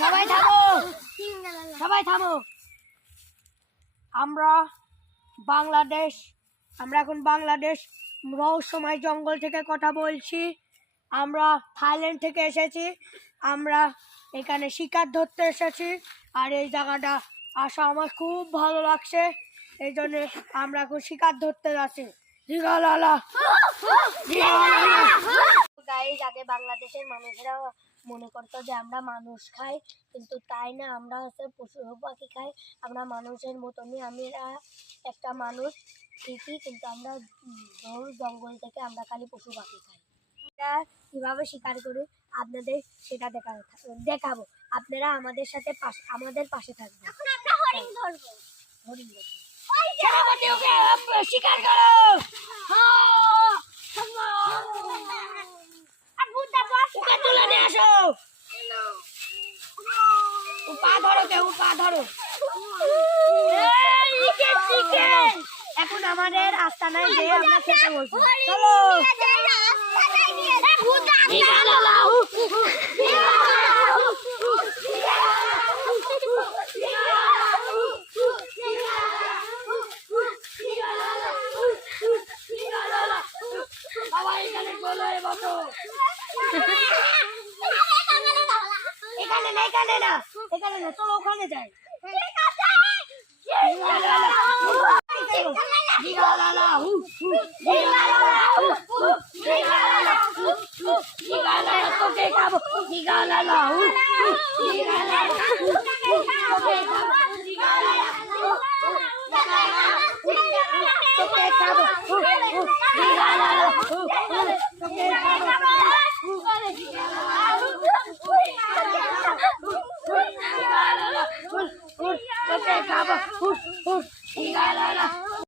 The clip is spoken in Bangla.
সবাই থামো, সবাই থামো। আমরা এখন বাংলাদেশ রহস্যময় জঙ্গল থেকে কথা বলছি। আমরা থাইল্যান্ড থেকে এসেছি। আমরা এখানে শিকার ধরতে এসেছি। আর এই জায়গাটা আসা আমার খুব ভালো লাগছে। এই জন্য আমরা এখন শিকার ধরতে যাচ্ছি। গাইস, আগে বাংলাদেশের মানুষেরা মনে করতো যে আমরা মানুষ খাই, কিন্তু তাই না। আমরা হচ্ছে পশু পাখি খাই। আমরা মানুষের মতনই, আমরা একটা মানুষ ঠিকই, কিন্তু আমরা জঙ্গল থেকে আমরা খালি পশু পাখি খাই। আমরা কিভাবে শিকার করি আপনাদের সেটা দেখাবো। আপনারা আমাদের সাথে আমাদের পাশে থাকবেন। এখন আমরা হরিণ ধরবো। হরিণ ধরবো। শিকার করো। এখন আমাদের আস্তানায় যে আমরা খেতে বসবো। চলো। এখানে না, চলো ওখানে যাই।